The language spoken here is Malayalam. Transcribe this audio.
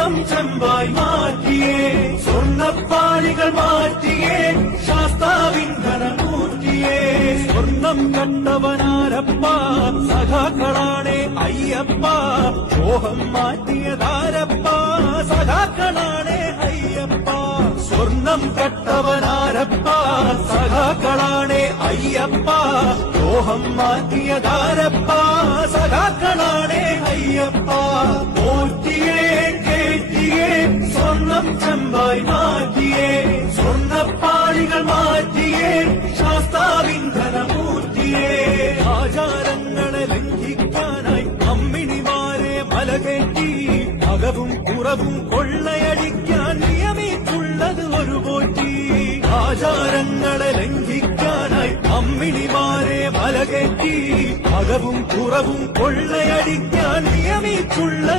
സ്വർണം ചെമ്പായി മാറ്റിയേ സ്വർണപ്പാളികൾ മാറ്റിയേ ശാസ്താവിൻ ധനമൂറ്റിയേ സ്വർണം കണ്ടവനാരപ്പ സഖാക്കളാണേ അയ്യപ്പ. മോഹം മാറ്റിയതാരപ്പ സഖാക്കളാണേ അയ്യപ്പ. സ്വർണം കട്ടവനാരപ്പ സഖാക്കളാണേ അയ്യപ്പ. മോഹം മാറ്റിയതാരപ്പ സഖാക്കളാണേ ചെമ്പായി മാറ്റിയേ സ്വർണപ്പാളികൾ മാറ്റിയേ ശാസ്താവിൻ ധനമൂർത്തിയേ ആചാരങ്ങളെ ലംഘിക്കാനായി അമ്മിണിമാരെ മലകേറ്റി അകവും കുറവും കൊള്ളയടിക്കാൻ നിയമിച്ചുള്ളത് ഒരു പോറ്റി. ആചാരങ്ങളെ ലംഘിക്കാനായി അമ്മിണിമാരെ മലകേറ്റി അകവും കുറവും കൊള്ളയടിക്കാൻ നിയമിച്ചുള്ളത് ഒരു